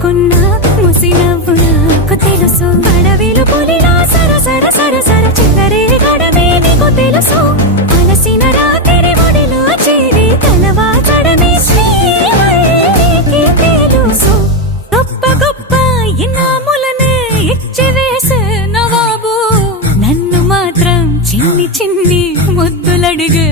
దాచుకున్న ముసి నవ్వు నాకు తెలుసు అడవిలు పులిలా సరసర సరసర చిల్లరే గడమే నీకు తెలుసు అలసిన రాత్రి ఒడిలో చేరి తలవాచడమే శ్రీవల్లికి తెలుసు గొప్ప గొప్ప ఇనాములనే ఇచ్చి వేసే నవాబు నన్ను మాత్రం చిన్ని చిన్ని ముద్దులడిగే